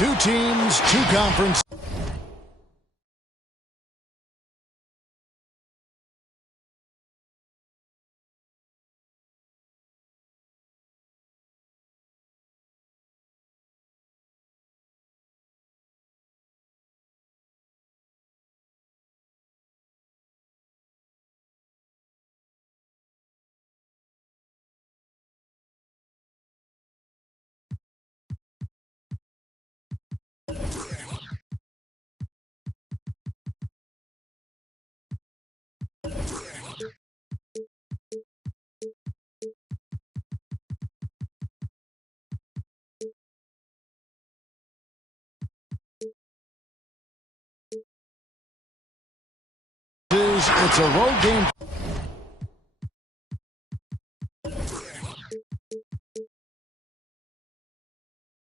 Two teams, two conferences. It's a road game.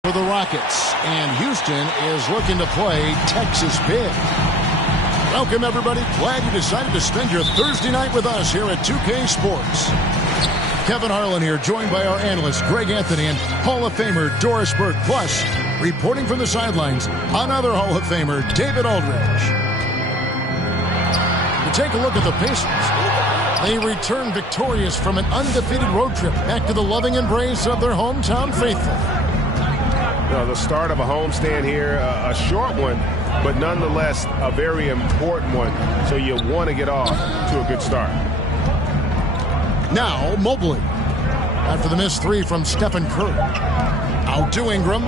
For the Rockets, and Houston is looking to play Texas big. Welcome, everybody. Glad you decided to spend your Thursday night with us here at 2K Sports. Kevin Harlan here, joined by our analyst Greg Anthony and Hall of Famer Doris Burke. Plus, reporting from the sidelines, another Hall of Famer, David Aldridge. Take a look at the Pacers. They return victorious from an undefeated road trip back to the loving embrace of their hometown faithful. The start of a homestand here, a short one, but nonetheless a very important one. So you want to get off to a good start. Now Mobley. After the missed three from Stephen Curry. Out to Ingram.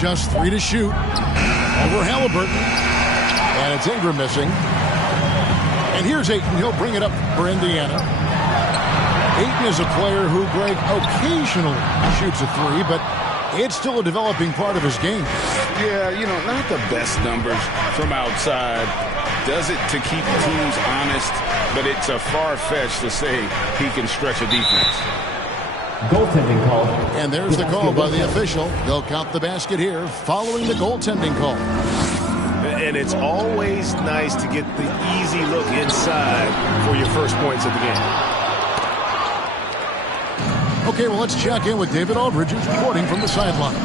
Just 3 to shoot. Over Halliburton. And it's Ingram missing. And here's Ayton. He'll bring it up for Indiana. Ayton is a player who, Greg, occasionally shoots a three, but it's still a developing part of his game. Yeah, not the best numbers from outside. Does it to keep teams honest, but it's a far-fetched to say he can stretch a defense. Goaltending call. And there's the call by the official. They'll count the basket here following the goaltending call. And it's always nice to get the easy look inside for your first points of the game. Okay, well, let's check in with David Aldridge, who's reporting from the sideline.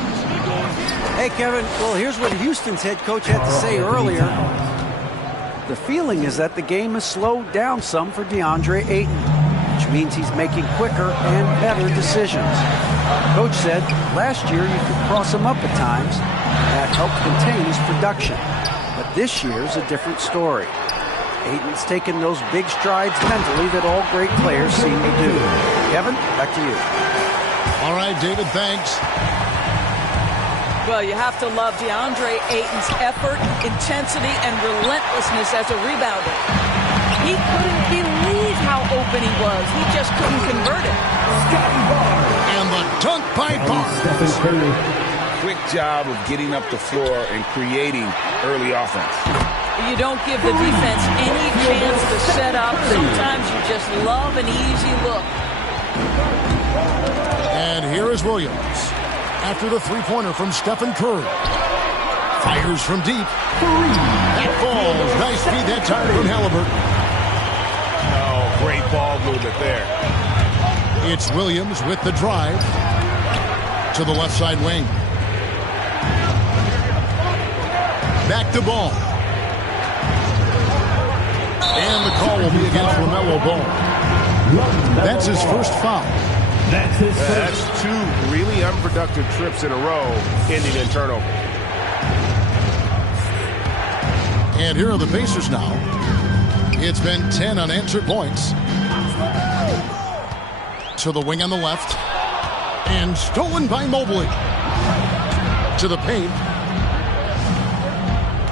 Hey, Kevin. Well, here's what Houston's head coach had to say earlier. The feeling is that the game has slowed down some for DeAndre Ayton, which means he's making quicker and better decisions. Coach said last year you could cross him up at times. That helped contain his production. But this year's a different story. Ayton's taken those big strides mentally that all great players seem to do. Kevin, back to you. All right, David, thanks. Well, you have to love DeAndre Ayton's effort, intensity, and relentlessness as a rebounder. He couldn't believe how open he was. He just couldn't convert it. And the dunk by Barnes. Quick job of getting up the floor and creating early offense. You don't give the defense any chance to set up. Sometimes you just love an easy look. And here is Williams. After the three-pointer from Stephen Curry. Fires from deep. That falls. Nice feed that time from Halliburton. Oh, great ball movement there. It's Williams with the drive to the left side wing. Back to Ball. And the call will be against LaMelo Ball. That's his first foul. That's two really unproductive trips in a row, ending in turnover. And here are the Pacers now. It's been 10 unanswered points. To the wing on the left. And stolen by Mobley. To the paint.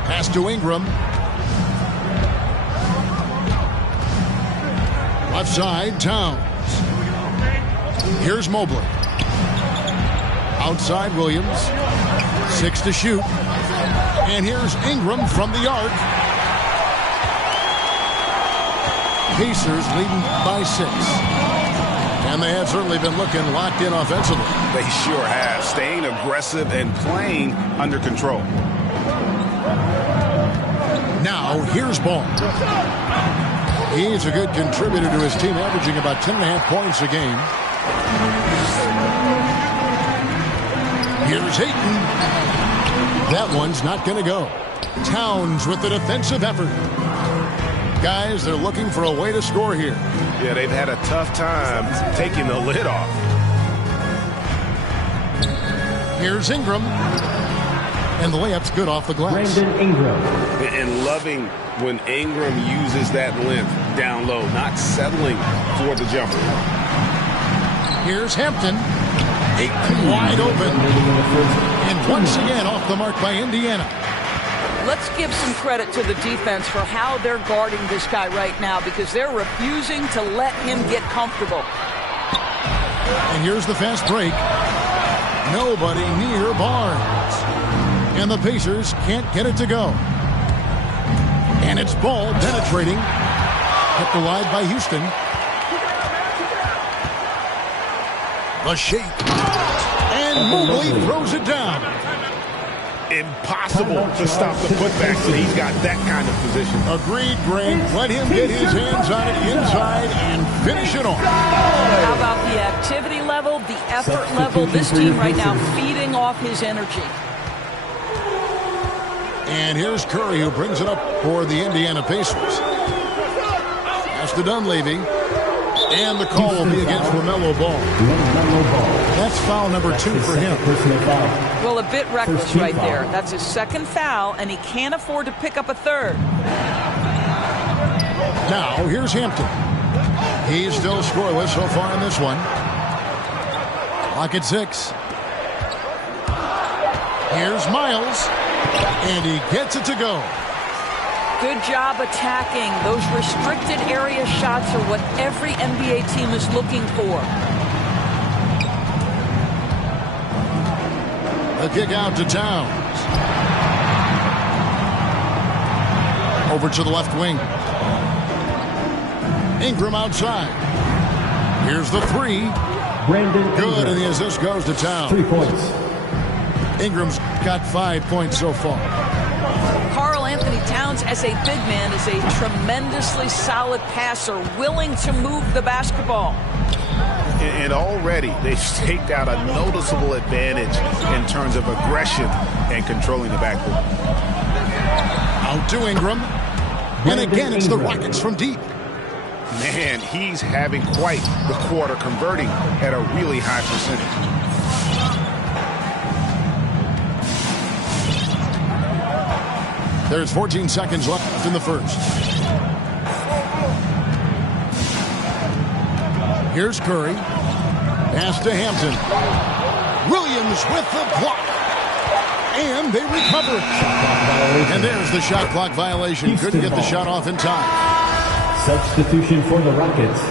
Pass to Ingram. Left side, Towns. Here's Mobley. Outside, Williams. 6 to shoot. And here's Ingram from the arc. Pacers leading by 6. And they have certainly been looking locked in offensively. They sure have. Staying aggressive and playing under control. Now, here's Ball. He's a good contributor to his team, averaging about 10.5 points a game. Here's Ayton. That one's not going to go. Towns with the defensive effort. Guys, they're looking for a way to score here. Yeah, they've had a tough time taking the lid off. Here's Ingram. And the layup's good off the glass. Brandon Ingram. And loving when Ingram uses that length down low, not settling for the jumper. Here's Hampton. Wide open. And once again off the mark by Indiana. Let's give some credit to the defense for how they're guarding this guy right now, because they're refusing to let him get comfortable. And here's the fast break. Nobody near Barnes. And the Pacers can't get it to go. And it's ball penetrating. Kept alive by Houston. The shake. And Mobley throws it down. Impossible to stop the putback when he's got that kind of position. Agreed, Greg. Let him get his hands on it inside and finish it off. How about the activity level, the effort level? This team right now feeding off his energy. And here's Curry, who brings it up for the Indiana Pacers. Pass to Dunleavy. And the call will be against LaMelo Ball. That's foul number 2 for him. Well, a bit reckless right there. That's his second foul, and he can't afford to pick up a third. Now, here's Hampton. He's still scoreless so far in this one. Clock at 6. Here's Miles. And he gets it to go. Good job attacking. Those restricted area shots are what every NBA team is looking for. The kick out to Towns. Over to the left wing. Ingram outside. Here's the 3. Brandon Good, Ingram. and the assist goes to Towns. 3 points. Ingram's got 5 points so far. Karl Anthony Towns, as a big man, is a tremendously solid passer, willing to move the basketball. And already they've staked out a noticeable advantage in terms of aggression and controlling the backcourt. Out to Ingram. And again, it's the Rockets from deep. Man, he's having quite the quarter, converting at a really high percentage. There's 14 seconds left in the first. Here's Curry. Pass to Hampton. Williams with the block. And they recover it. And there's the shot clock violation. Couldn't get the shot off in time. Substitution for the Rockets.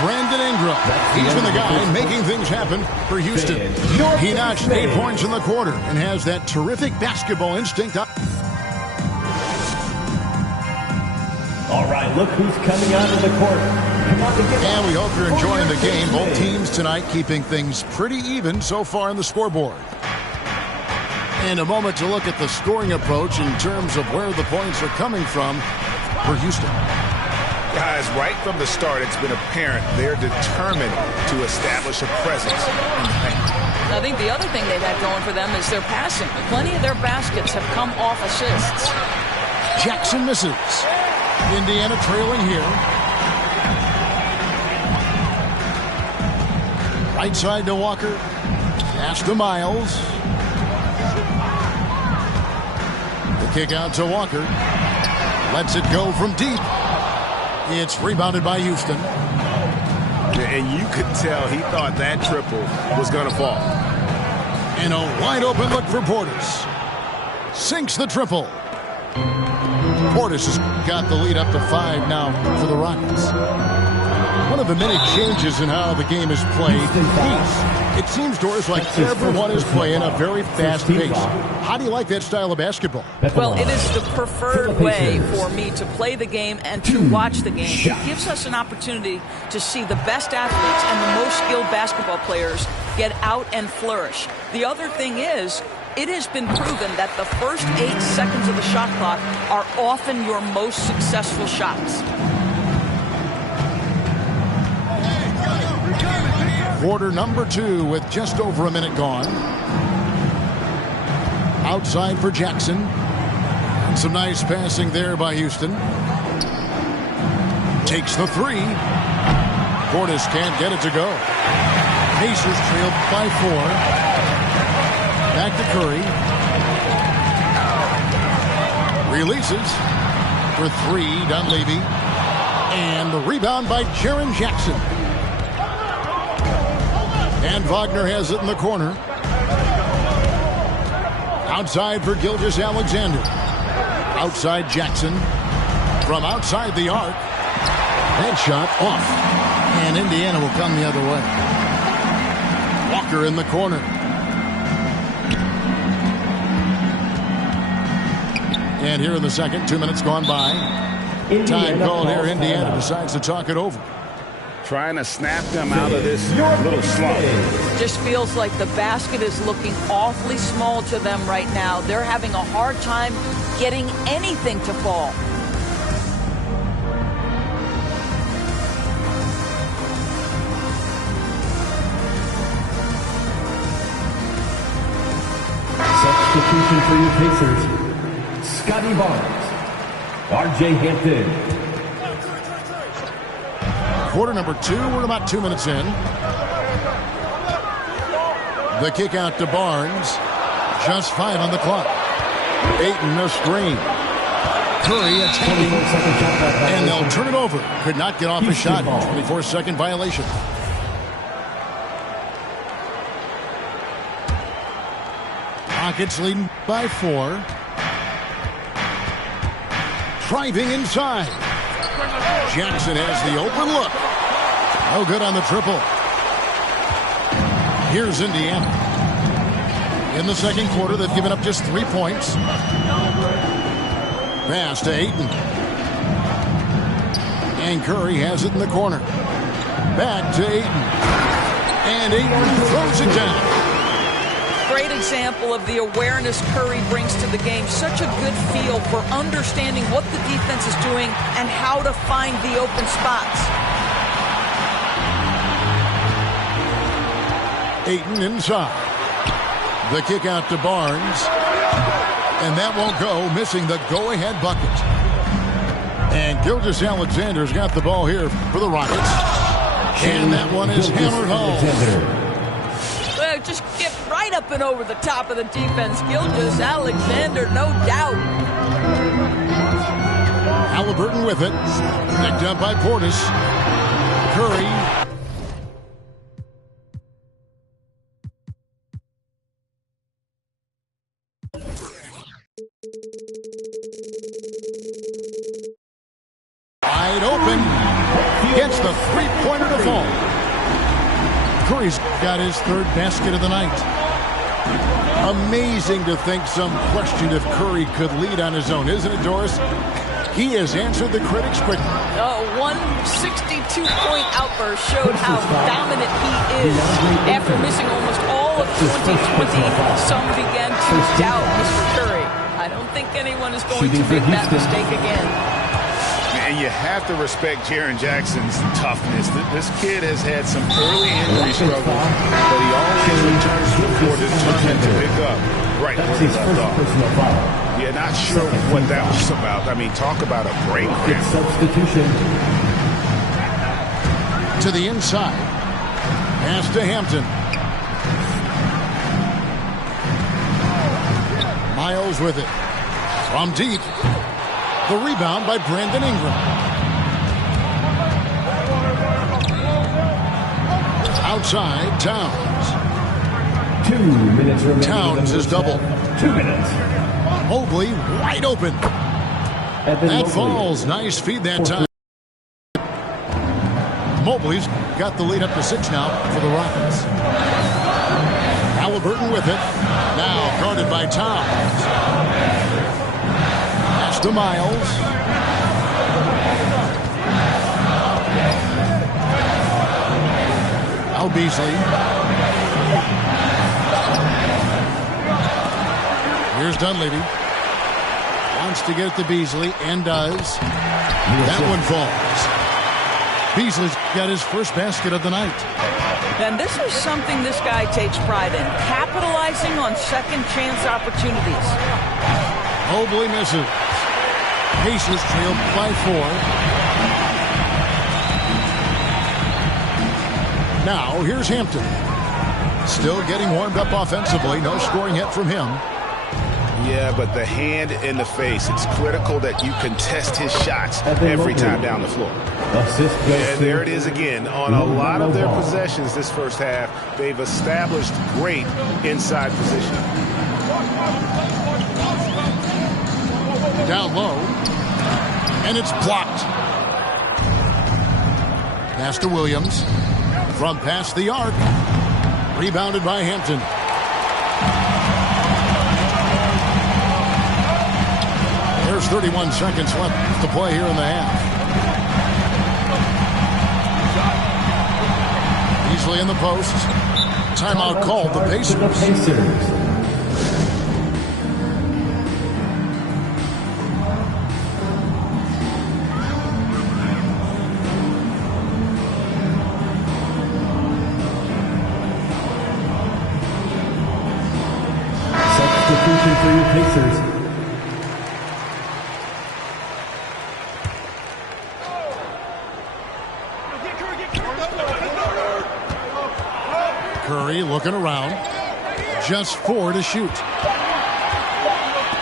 Brandon Ingram. He's been the guy making things happen for Houston. He notched 8 points in the quarter and has that terrific basketball instinct. All right, look who's coming out of the court. And we hope you're enjoying the game. Both teams tonight keeping things pretty even so far on the scoreboard. And a moment to look at the scoring approach in terms of where the points are coming from for Houston. Guys, right from the start, it's been apparent they're determined to establish a presence in the paint. I think the other thing they've had going for them is their passing. Plenty of their baskets have come off assists. Jackson misses. Indiana trailing here. Right side to Walker. Pass to Miles. The kick out to Walker. Lets it go from deep. It's rebounded by Houston. And you could tell he thought that triple was going to fall. And a wide open look for Portis. Sinks the triple. Portis has got the lead up to 5 now for the Rockets. One of the many changes in how the game is played. It seems to us like everyone is playing a very fast pace. How do you like that style of basketball? Well, it is the preferred way for me to play the game and to watch the game. It gives us an opportunity to see the best athletes and the most skilled basketball players get out and flourish. The other thing is, it has been proven that the first 8 seconds of the shot clock are often your most successful shots. Quarter number 2 with just over a minute gone. Outside for Jackson. And some nice passing there by Houston. Takes the 3. Portis can't get it to go. Pacers trailed by 4. Back to Curry. Releases for 3. Dunleavy. And the rebound by Jaren Jackson. And Wagner has it in the corner. Outside for Gilgeous-Alexander. Outside Jackson. From outside the arc. That shot off. And Indiana will come the other way. Walker in the corner. And here in the second, 2 minutes gone by. Time called here. Indiana decides to talk it over. Trying to snap them out of this little slump. Just feels like the basket is looking awfully small to them right now. They're having a hard time getting anything to fall. Substitution for your Pacers. Scotty Barnes. R.J. Hampton. Quarter number 2. We're about 2 minutes in. The kick out to Barnes. Just 5 on the clock. Ayton a screen. Curry attacking. And they'll turn it over. Could not get off a shot. 24-second violation. Rockets leading by 4. Driving inside. Jackson has the open look. No good on the triple. Here's Indiana. In the second quarter, they've given up just 3 points. Pass to Ayton. And Curry has it in the corner. Back to Ayton. And Ayton throws it down. Great example of the awareness Curry brings to the game. Such a good feel for understanding what the defense is doing and how to find the open spots. Ayton inside. The kick out to Barnes. And that won't go, missing the go-ahead bucket. And Gilgeous-Alexander's got the ball here for the Rockets. And that one is hammered home. Just get right up and over the top of the defense. Gilgeous-Alexander, no doubt. Halliburton with it. Picked up by Portis. Curry. Wide open. Gets the three-pointer to fall. Curry's got his 3rd basket of the night. Amazing to think some questioned if Curry could lead on his own, isn't it, Doris? He has answered the critics quickly. A 162-point outburst showed how dominant he is. After missing almost all of 2020, some began to doubt Mr. Curry. I don't think anyone is going to make that mistake again. And you have to respect Jaren Jackson's toughness. This kid has had some early injury struggles, but he always returns to the court determined to pick up right where he left off. Yeah, not sure what that was about. I mean, talk about a brain cramp. Substitution. To the inside. Pass to Hampton. Miles with it. From deep. The rebound by Brandon Ingram. Outside, Towns. 2 minutes remaining. Towns is double. 2 minutes. Mobley wide open. That falls. Nice feed that time. Mobley's got the lead up to 6 now for the Rockets. Halliburton with it. Now guarded by Towns. To Miles. Now Beasley. Here's Dunleavy. Wants to get it to Beasley and does. That one falls. Beasley's got his first basket of the night. And this is something this guy takes pride in, capitalizing on second chance opportunities. Mobley misses. Pacers trail by 4. Now, here's Hampton. Still getting warmed up offensively. No scoring hit from him. Yeah, but the hand in the face, it's critical that you contest his shots every time down the floor. And there it is again. On a lot of their possessions this first half, they've established great inside position. Down low. And it's blocked. Pass to Williams. From past the arc. Rebounded by Hampton. There's 31 seconds left to play here in the half. Easily in the post. Timeout called the Pacers. Substitution for your Pacers. Curry looking around. Just 4 to shoot.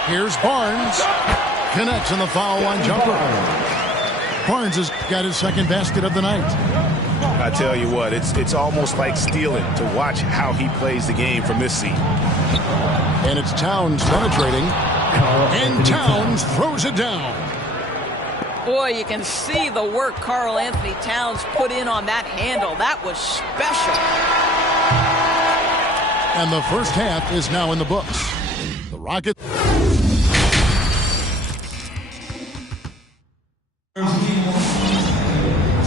Here's Barnes. Connects on the foul line jumper. Barnes has got his second basket of the night. I tell you what, it's almost like stealing to watch how he plays the game from this seat. And it's Towns penetrating. And Towns throws it down. Boy, you can see the work Karl Anthony Towns put in on that handle. That was special. And the first half is now in the books. The Rockets.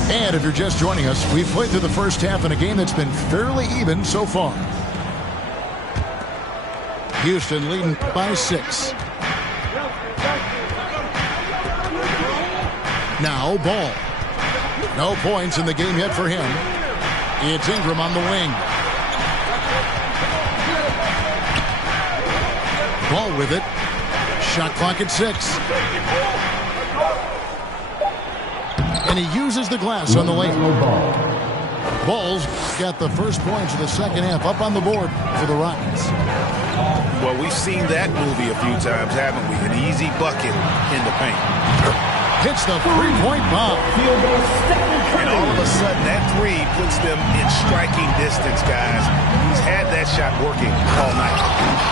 And if you're just joining us, we've played through the first half in a game that's been fairly even so far. Houston leading by 6. Now Ball. No points in the game yet for him. It's Ingram on the wing. Ball with it. Shot clock at 6. And he uses the glass on the lane. Ball's got the first points of the second half up on the board for the Rockets. Well, we've seen that movie a few times, haven't we? An easy bucket in the paint. Hits the three-point bomb. And all of a sudden, that three puts them in striking distance, guys. He's had that shot working all night.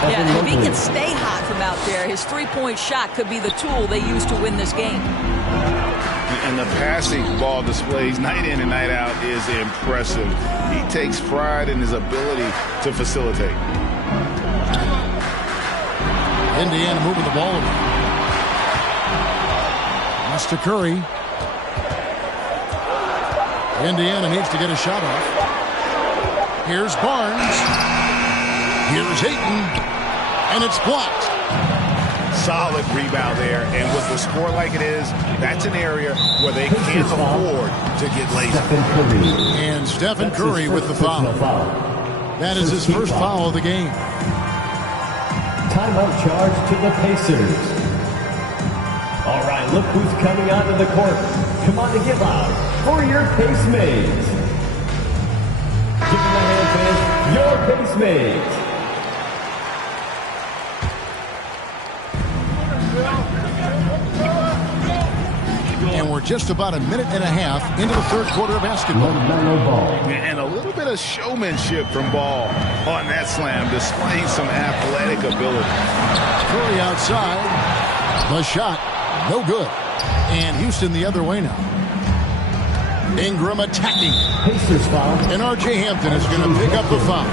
Yeah, if he can stay hot from out there, his three-point shot could be the tool they use to win this game. And the passing ball displays night in and night out is impressive. He takes pride in his ability to facilitate. Indiana moving the ball around. Pass to Curry. Indiana needs to get a shot off. Here's Barnes. Here's Ayton. And it's blocked. Solid rebound there. And with the score like it is, that's an area where they can't afford to get lazy. And Stephen Curry with the foul. That is his first foul of the game. Timeout charge to the Pacers. All right, look who's coming onto the court. Come on to give out for your Pace Mates. Give them a hand, fans. Your Pace Mates. And we're just about a minute and a half into the third quarter of basketball. And a little bit of showmanship from Ball on that slam, displaying some athletic ability. Curry outside. The shot, no good. And Houston the other way now. Ingram attacking. Pacers foul. And R.J. Hampton is going to pick up the foul.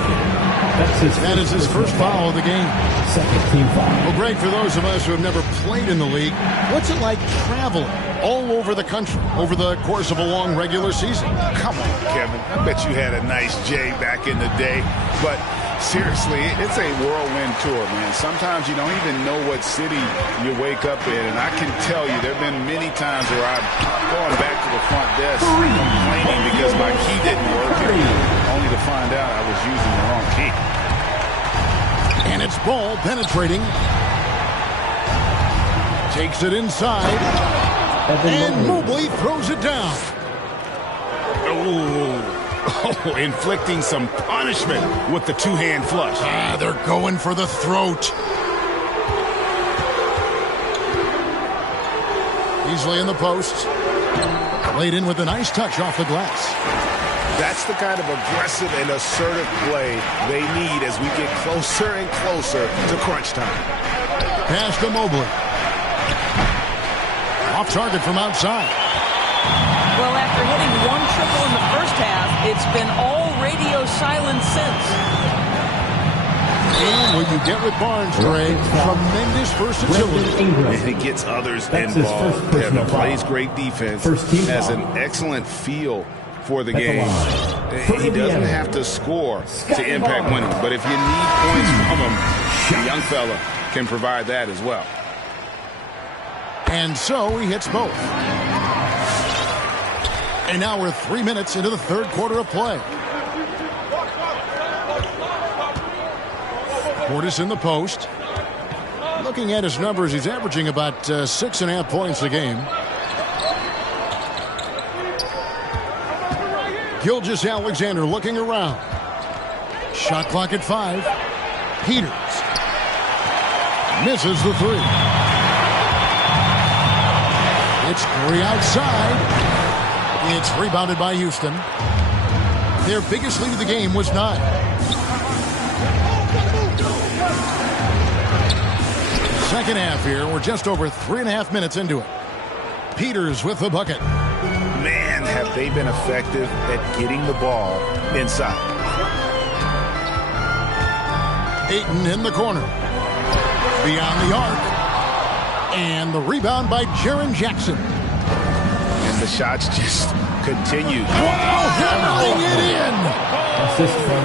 That is his first foul of the game. Second team foul. Well, Greg, for those of us who have never played in the league, what's it like traveling all over the country over the course of a long regular season? Come on, Kevin. I bet you had a nice J back in the day. But seriously, it's a whirlwind tour, man. Sometimes you don't even know what city you wake up in. And I can tell you there have been many times where I've gone back to the front desk complaining because my key didn't work, only to find found out I was using the wrong key. And it's ball penetrating. Takes it inside. And Mobley throws it down. Oh, inflicting some punishment with the two-hand flush. They're going for the throat. Easily in the post. Laid in with a nice touch off the glass. That's the kind of aggressive and assertive play they need as we get closer and closer to crunch time. Pass to Mobley. Off target from outside. Well, after hitting one triple in the first half, it's been all radio silence since. And what you get with Barnes, Greg, tremendous versatility. And he gets others involved. Kevin plays great defense, has an excellent feel for the game. He doesn't have to score to impact winning, but if you need points from him, the young fella can provide that as well. And so he hits both. And now we're 3 minutes into the third quarter of play. Portis in the post. Looking at his numbers, he's averaging about 6.5 points a game. Gilgeous-Alexander looking around. Shot clock at 5. Peters misses the three. It's Curry outside. It's rebounded by Houston. Their biggest lead of the game was 9. Second half here. We're just over 3.5 minutes into it. Peters with the bucket. Man, have they been effective at getting the ball inside. Ayton in the corner. Beyond the arc. And the rebound by Jaren Jackson. And the shots just continue. Wow, hammering it in. Assist from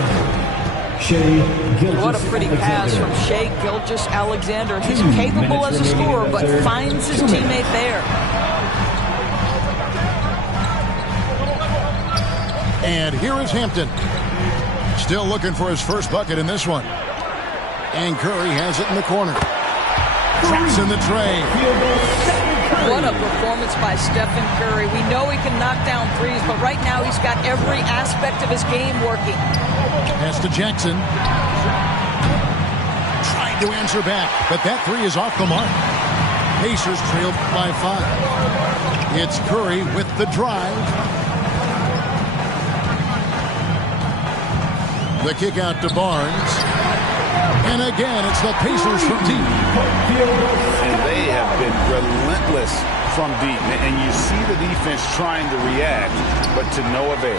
Shea Gilgeous. What a pretty pass from Shea Gilgeous-Alexander. He's capable as a scorer, but finds his teammate there. And here is Hampton. Still looking for his first bucket in this one. And Curry has it in the corner. Drops in the tray. What a performance by Stephen Curry. We know he can knock down threes, but right now he's got every aspect of his game working. Pass to Jackson. Trying to answer back, but that three is off the mark. Pacers trailed by 5. It's Curry with the drive. The kick out to Barnes. And again, it's the Pacers from deep. And they have been relentless from deep. And you see the defense trying to react, but to no avail.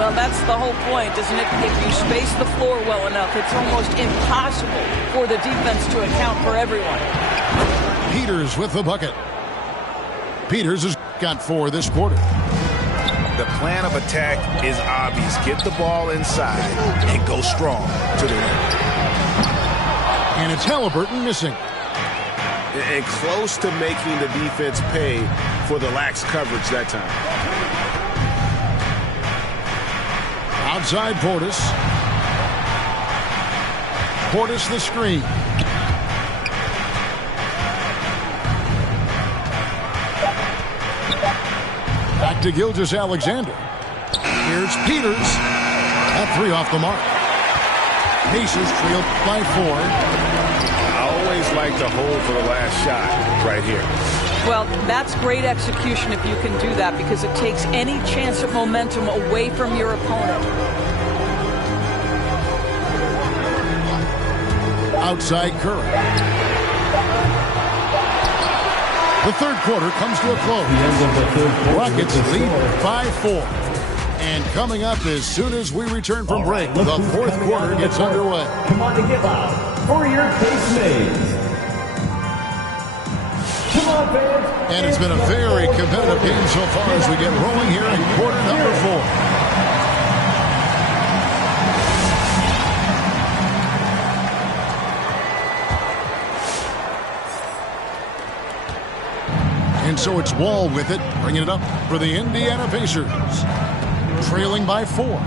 Well, that's the whole point, isn't it? If you space the floor well enough, it's almost impossible for the defense to account for everyone. Peters with the bucket. Peters has got 4 this quarter. The plan of attack is obvious. Get the ball inside and go strong to the rim. And it's Halliburton missing. And close to making the defense pay for the lax coverage that time. Outside Portis. Portis the screen. Back to Gilgeous-Alexander. Here's Peters. That 3 off the mark. Pacers trailed by 4. I always like to hold for the last shot right here. Well, that's great execution if you can do that, because it takes any chance of momentum away from your opponent. Outside Curry. The third quarter comes to a close. Rockets lead 5-4. And coming up as soon as we return from break, the fourth quarter gets underway. Come on to give out for your case mates. Come on, fans. And it's been a very competitive game so far as we get rolling here in quarter number 4. And so it's Wall with it, bringing it up for the Indiana Pacers. Trailing by 4.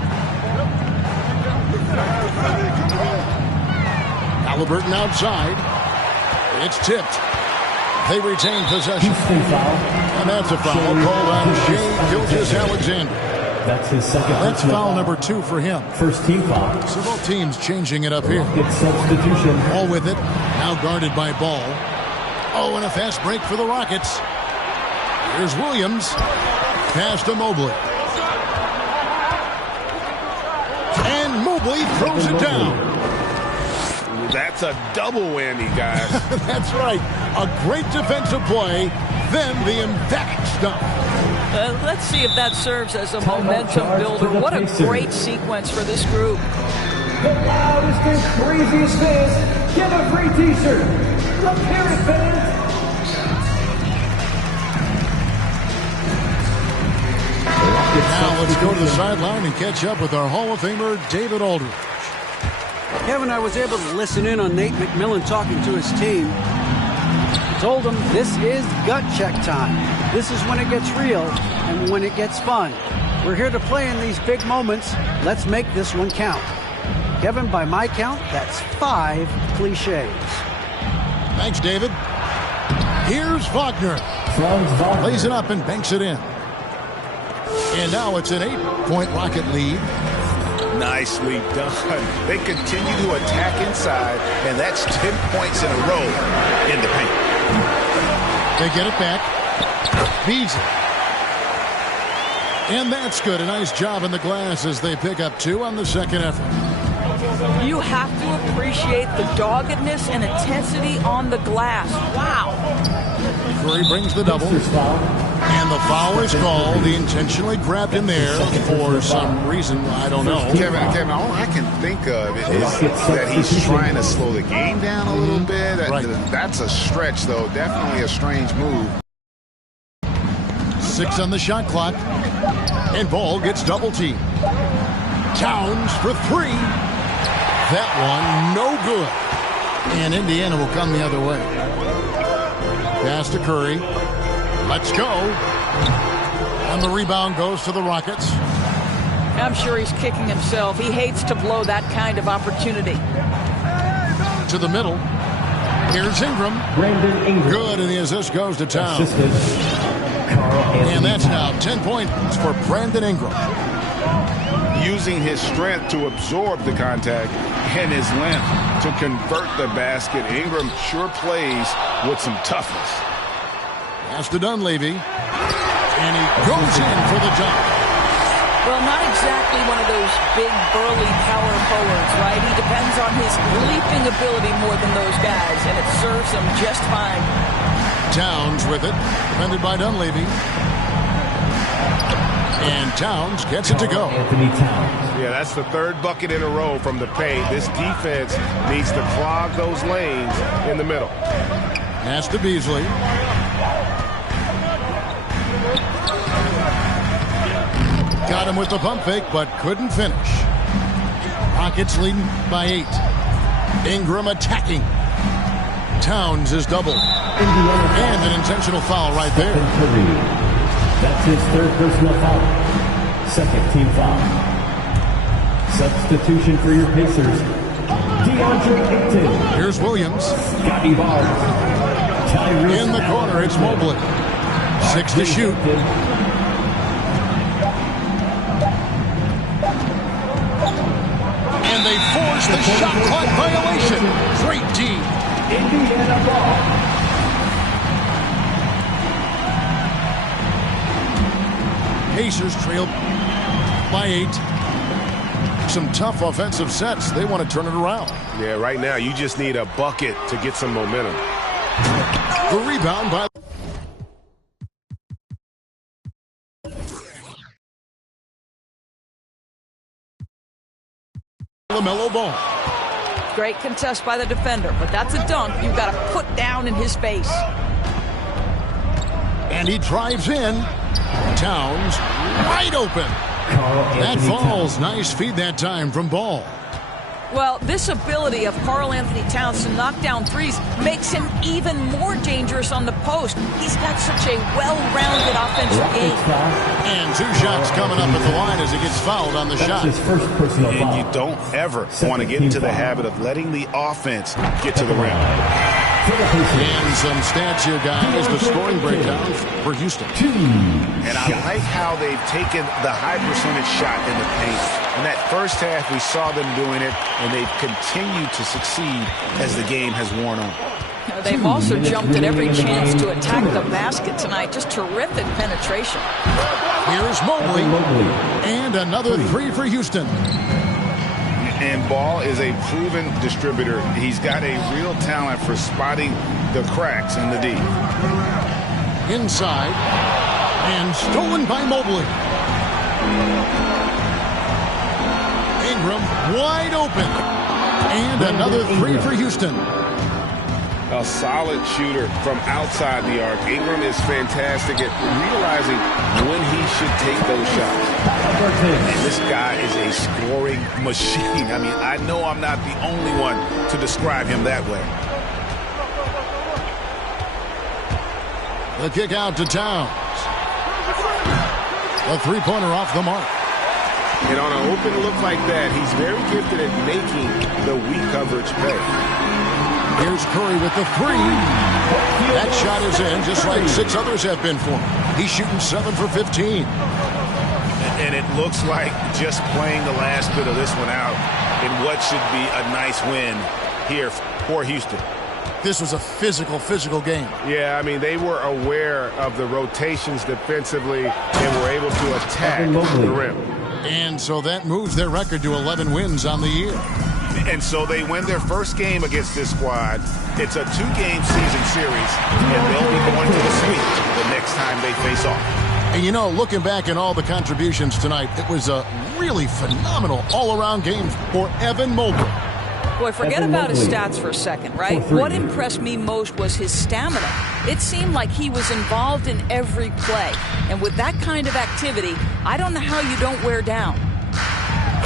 Halliburton outside. It's tipped. They retain possession. And that's a foul called on Shea Gilgeous-Alexander. That's his second. That's foul number 2 for him. First team foul. So both teams changing it up here. It's substitution. Ball with it. Now guarded by Ball. Oh, and a fast break for the Rockets. Here's Williams. Pass to Mobley. And Mobley throws it down. That's a double whammy, guys. That's right. A great defensive play, then the emphatic stuff. Let's see if that serves as a momentum builder. What a great sequence for this group. The loudest and craziest fans get a free t-shirt. Let's hear it, fans. Now let's go to the sideline and catch up with our Hall of Famer, David Aldridge. Kevin, I was able to listen in on Nate McMillan talking to his team. He told them this is gut check time. This is when it gets real and when it gets fun. We're here to play in these big moments. Let's make this one count. Kevin, by my count, that's 5 cliches. Thanks, David. Here's Wagner. Plays it up and banks it in. And now it's an 8-point Rocket lead. Nicely done. They continue to attack inside, and that's 10 points in a row in the paint. They get it back. Beasley. And that's good. A nice job in the glass as they pick up 2 on the second effort. You have to appreciate the doggedness and intensity on the glass. Wow. Curry brings the double. And the foul is called. He intentionally grabbed him there for some reason. I don't know. Kevin, all I can think of is that he's trying to slow the game down a little bit. Right. That's a stretch, though. Definitely a strange move. 6 on the shot clock. And Ball gets double teamed. Towns for 3. That one, no good. And Indiana will come the other way. Pass to Curry. Let's go. And the rebound goes to the Rockets. I'm sure he's kicking himself. He hates to blow that kind of opportunity. To the middle. Here's Ingram. Brandon Ingram. Good, and the assist goes to Towns. And that's now 10 points for Brandon Ingram. Using his strength to absorb the contact and his length to convert the basket. Ingram sure plays with some toughness. Pass to Dunleavy. And he goes in for the dunk. Well, not exactly one of those big, burly power forwards, right? He depends on his leaping ability more than those guys, and it serves him just fine. Towns with it. Defended by Dunleavy. And Towns gets it to go. Anthony Towns. Yeah, that's the 3rd bucket in a row from the paint. This defense needs to clog those lanes in the middle. Pass to Beasley. Got him with the pump fake, but couldn't finish. Rockets leading by 8. Ingram attacking. Towns is doubled. And an intentional foul right there. That's his 3rd personal foul. 2nd team foul. Substitution for your Pacers. DeAndre Ayton. Here's Williams. Scotty Barnes. In the corner, it's Mobley. 6 to shoot. And they force the shot clock violation. Great D. Indiana ball. Pacers trail by 8. Some tough offensive sets. They want to turn it around. Yeah, right now you just need a bucket to get some momentum. The rebound by LaMelo Ball. Great contest by the defender, but that's a dunk you've got to put down in his face. And he drives in. Towns wide open. That falls. Nice feed that time from Ball. Well, this ability of Karl Anthony Towns to knock down threes makes him even more dangerous on the post. He's got such a well-rounded offensive game. And 2 shots coming up at the line as he gets fouled on the shot. His first personal foul. And you don't ever want to get into the habit of letting the offense get to the rim. And some stats here, guys, the scoring breakdown for Houston. And I like how they've taken the high percentage shot in the paint. In that first half, we saw them doing it, and they've continued to succeed as the game has worn on. They've also jumped at every chance to attack the basket tonight. Just terrific penetration. Here's Mobley. And another 3 for Houston. And Ball is a proven distributor. He's got a real talent for spotting the cracks in the D. Inside. And stolen by Mobley. Ingram wide open. And another 3 for Houston. A solid shooter from outside the arc. Ingram is fantastic at realizing when he should take those shots. And this guy is a scoring machine. I mean, I know I'm not the only one to describe him that way. The kick out to Towns. A 3-pointer off the mark. And on an open look like that, he's very gifted at making the weak coverage pay. Here's Curry with the 3. That shot is in, just like 6 others have been for him. He's shooting 7 for 15. And it looks like just playing the last bit of this one out in what should be a nice win here for Houston. This was a physical game. Yeah, I mean, they were aware of the rotations defensively and were able to attack the rim. And so that moves their record to 11 wins on the year. And so they win their first game against this squad. It's a 2-game season series, and they'll be going to the sweep the next time they face off. And you know, looking back at all the contributions tonight, it was a really phenomenal all-around game for Evan Mobley. Boy, forget about his stats for a second, right? What impressed me most was his stamina. It seemed like he was involved in every play. And with that kind of activity, I don't know how you don't wear down.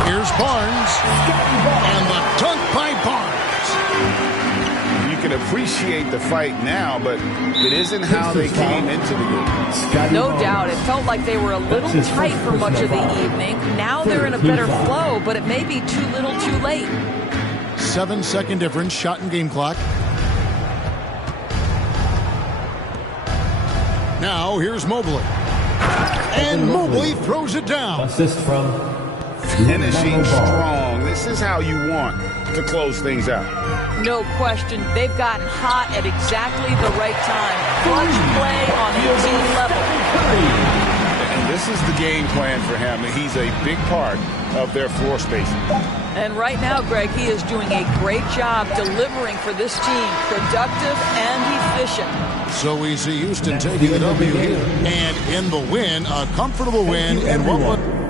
Here's Barnes. And the dunk by Barnes. You can appreciate the fight now, but it isn't how they came into the game. No doubt. It felt like they were a little tight for much of the evening. Now they're in a better flow, but it may be too little too late. 7-second difference, shot and game clock. Now here's Mobley. And Mobley throws it down. Assist from Finishing strong. This is how you want to close things out. No question. They've gotten hot at exactly the right time. Clutch play on a team level. And this is the game plan for him. He's a big part of their floor spacing. And right now, Greg, he is doing a great job delivering for this team. Productive and efficient. So we see Houston taking the W here. And in the win, a comfortable win in what would...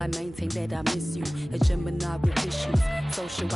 I maintain that I miss you. A Gemini with issues. Social